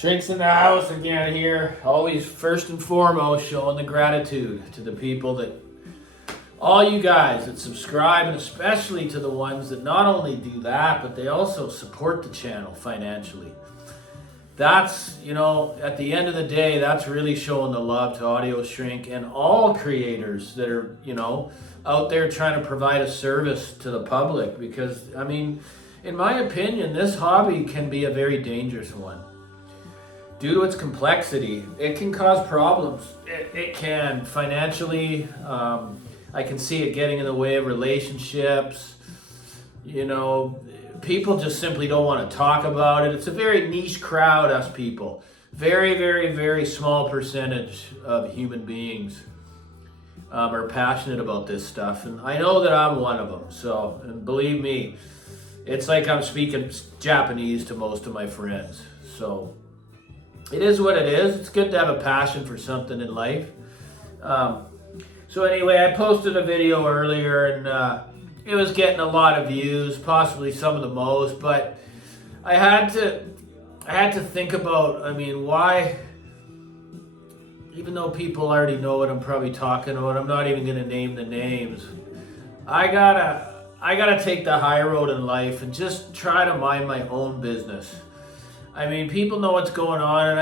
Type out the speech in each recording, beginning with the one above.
Shrinks in the house again here. Always first and foremost showing the gratitude to the people that, all you guys that subscribe, and especially to the ones that not only do that, but they also support the channel financially. That's, at the end of the day, that's really showing the love to Audio Shrink and all creators that are, out there trying to provide a service to the public. Because, in my opinion, this hobby can be a very dangerous one. Due to its complexity, it can cause problems. It can financially. I can see it getting in the way of relationships. People just simply don't want to talk about it. It's a very niche crowd, us people. Very, very, very small percentage of human beings are passionate about this stuff. And I know that I'm one of them. So, and believe me, it's like I'm speaking Japanese to most of my friends. So, it is what it is. It's good to have a passion for something in life. So anyway, I posted a video earlier and it was getting a lot of views, possibly some of the most, but I had to think about, why, even though people already know what I'm probably talking about, I'm not even going to name the names. I gotta take the high road in life and just try to mind my own business. People know what's going on, and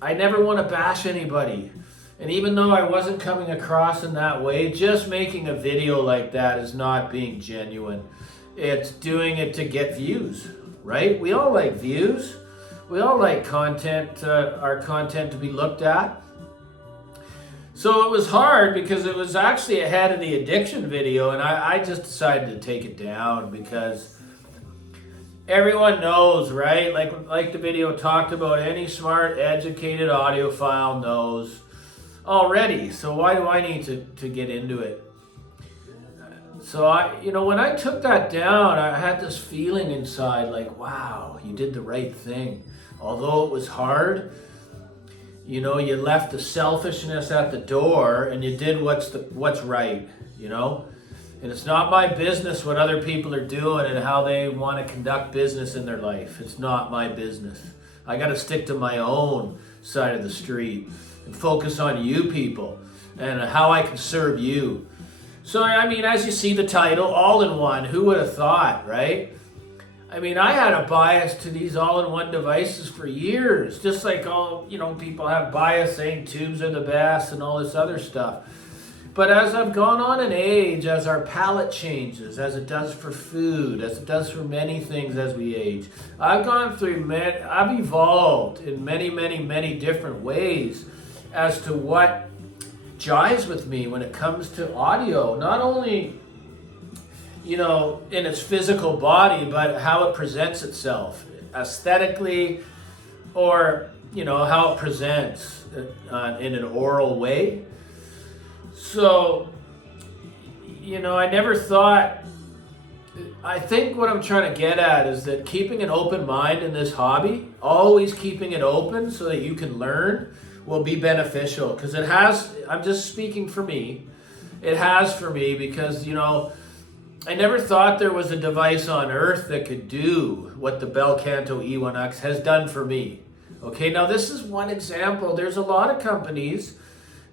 I never want to bash anybody. And even though I wasn't coming across in that way, just making a video like that is not being genuine. It's doing it to get views, right? We all like views. We all like content, our content to be looked at. So it was hard because it was actually ahead of the addiction video, and I just decided to take it down because everyone knows, right? Like the video talked about, any smart, educated audiophile knows already. So why do I need to get into it? So when I took that down, I had this feeling inside like, wow, you did the right thing. Although it was hard, you left the selfishness at the door and you did what's right, And it's not my business what other people are doing and how they want to conduct business in their life. It's not my business. I got to stick to my own side of the street and focus on you people and how I can serve you. So, as you see the title, all-in-one, who would have thought, right? I had a bias to these all-in-one devices for years, just like all, people have bias saying tubes are the best and all this other stuff. But as I've gone on in age, as our palate changes, as it does for food, as it does for many things as we age, I've evolved in many, many, many different ways as to what jives with me when it comes to audio. Not only, in its physical body, but how it presents itself aesthetically, or, how it presents in an oral way. So, I never thought, I think what I'm trying to get at is that keeping an open mind in this hobby, always keeping it open so that you can learn, will be beneficial. Because it has, I'm just speaking for me, it has for me because, I never thought there was a device on earth that could do what the Bel Canto E1X has done for me. Okay, now this is one example. There's a lot of companies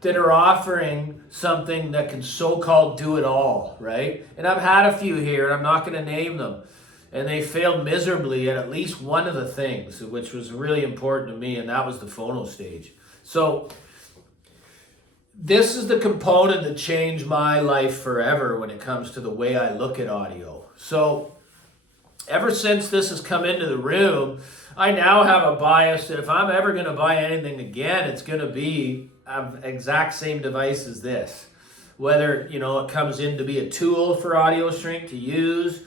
that are offering something that can so-called do it all, right? And I've had a few here, and I'm not going to name them. And they failed miserably at least one of the things, which was really important to me, and that was the phono stage. So this is the component that changed my life forever when it comes to the way I look at audio. So ever since this has come into the room, I now have a bias that if I'm ever going to buy anything again, it's going to be an exact same device as this. Whether, it comes in to be a tool for Audio Shrink to use,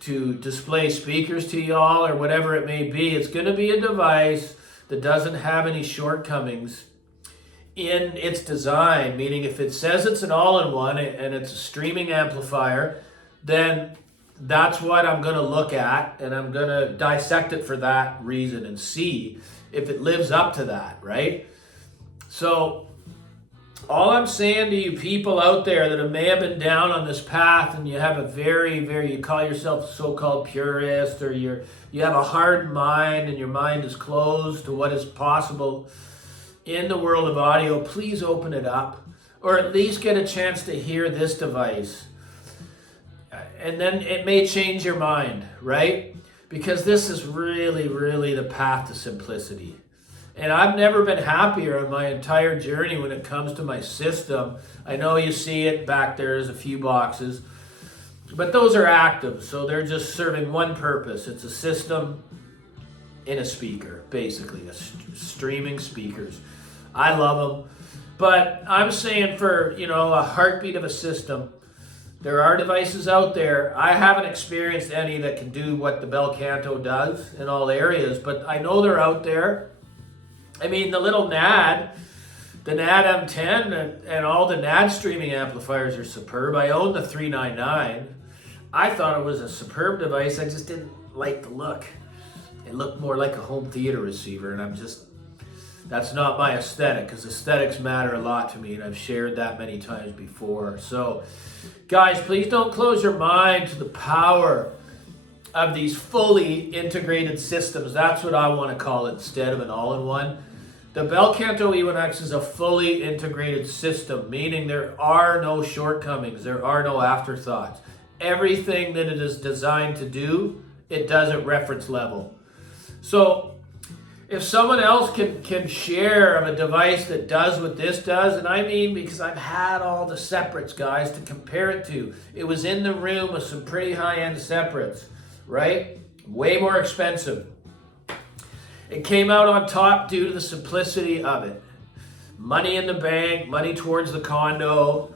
to display speakers to y'all, or whatever it may be, it's going to be a device that doesn't have any shortcomings in its design. Meaning if it says it's an all-in-one and it's a streaming amplifier, then that's what I'm going to look at, and I'm going to dissect it for that reason and see if it lives up to that, right? So All I'm saying to you people out there that may have been down on this path and you have a you call yourself a so-called purist, or you have a hardened mind and your mind is closed to what is possible in the world of audio, please open it up, or at least get a chance to hear this device. And then it may change your mind, right? Because this is really, really the path to simplicity. And I've never been happier in my entire journey when it comes to my system. I know you see it back there, there's a few boxes, but those are active, so they're just serving one purpose. It's a system in a speaker, basically, streaming speakers. I love them, but I'm saying for, a heartbeat of a system, there are devices out there. I haven't experienced any that can do what the Bel Canto does in all areas, but I know they're out there. I mean, the little NAD, the NAD M10 and all the NAD streaming amplifiers are superb. I own the 399. I thought it was a superb device. I just didn't like the look. It looked more like a home theater receiver, and that's not my aesthetic, because aesthetics matter a lot to me, and I've shared that many times before. So, guys, please don't close your mind to the power of these fully integrated systems. That's what I want to call it instead of an all-in-one. The Bel Canto E1X is a fully integrated system, meaning there are no shortcomings, there are no afterthoughts. Everything that it is designed to do, it does at reference level. So if someone else can share of a device that does what this does, and I mean because I've had all the separates, guys, to compare it to. It was in the room with some pretty high-end separates, right? Way more expensive. It came out on top due to the simplicity of it. Money in the bank, money towards the condo,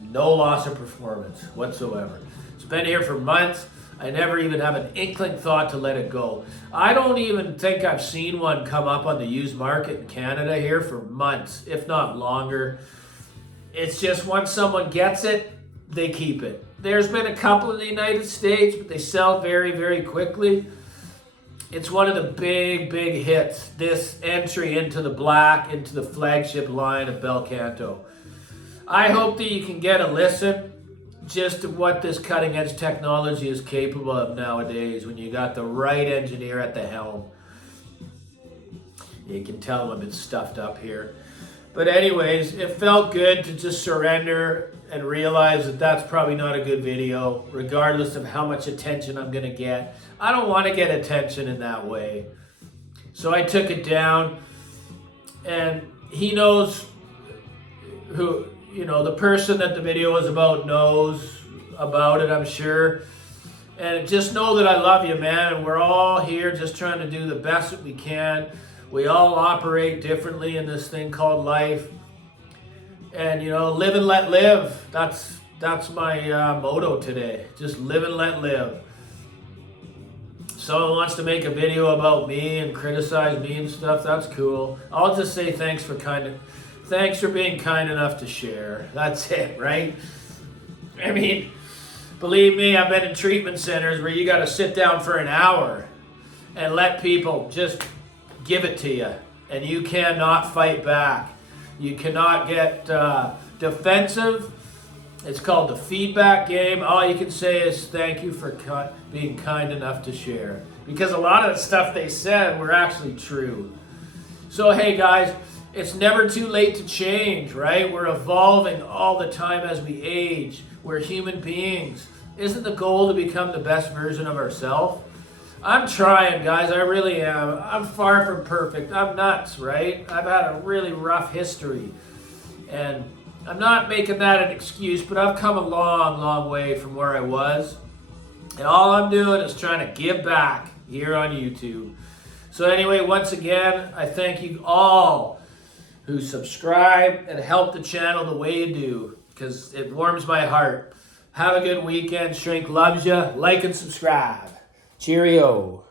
no loss of performance whatsoever. It's been here for months. I never even have an inkling thought to let it go. I don't even think I've seen one come up on the used market in Canada here for months, if not longer. It's just once someone gets it, they keep it. There's been a couple in the United States, but they sell very, very quickly. It's one of the big, big hits, this entry into the black, into the flagship line of Bel Canto. I hope that you can get a listen just to what this cutting edge technology is capable of nowadays when you got the right engineer at the helm. You can tell I'm a bit stuffed up here. But anyways, it felt good to just surrender and realize that that's probably not a good video, regardless of how much attention I'm going to get. I don't want to get attention in that way. So I took it down, and he knows who, the person that the video was about knows about it, I'm sure. And just know that I love you, man, and we're all here just trying to do the best that we can. We all operate differently in this thing called life. And, live and let live. That's my motto today. Just live and let live. Someone wants to make a video about me and criticize me and stuff, that's cool. I'll just say thanks for being kind enough to share. That's it, right? I mean, believe me, I've been in treatment centers where you got to sit down for an hour and let people just give it to you, and you cannot fight back. You cannot get defensive. It's called the feedback game. All you can say is thank you for being kind enough to share, because a lot of the stuff they said were actually true. So hey guys, it's never too late to change, right? We're evolving all the time as we age. We're human beings. Isn't the goal to become the best version of ourselves? I'm trying, guys. I really am. I'm far from perfect. I'm nuts, right? I've had a really rough history. And I'm not making that an excuse, but I've come a long, long way from where I was. And all I'm doing is trying to give back here on YouTube. So anyway, once again, I thank you all who subscribe and help the channel the way you do, because it warms my heart. Have a good weekend. Shrink loves you. Like and subscribe. Cheerio.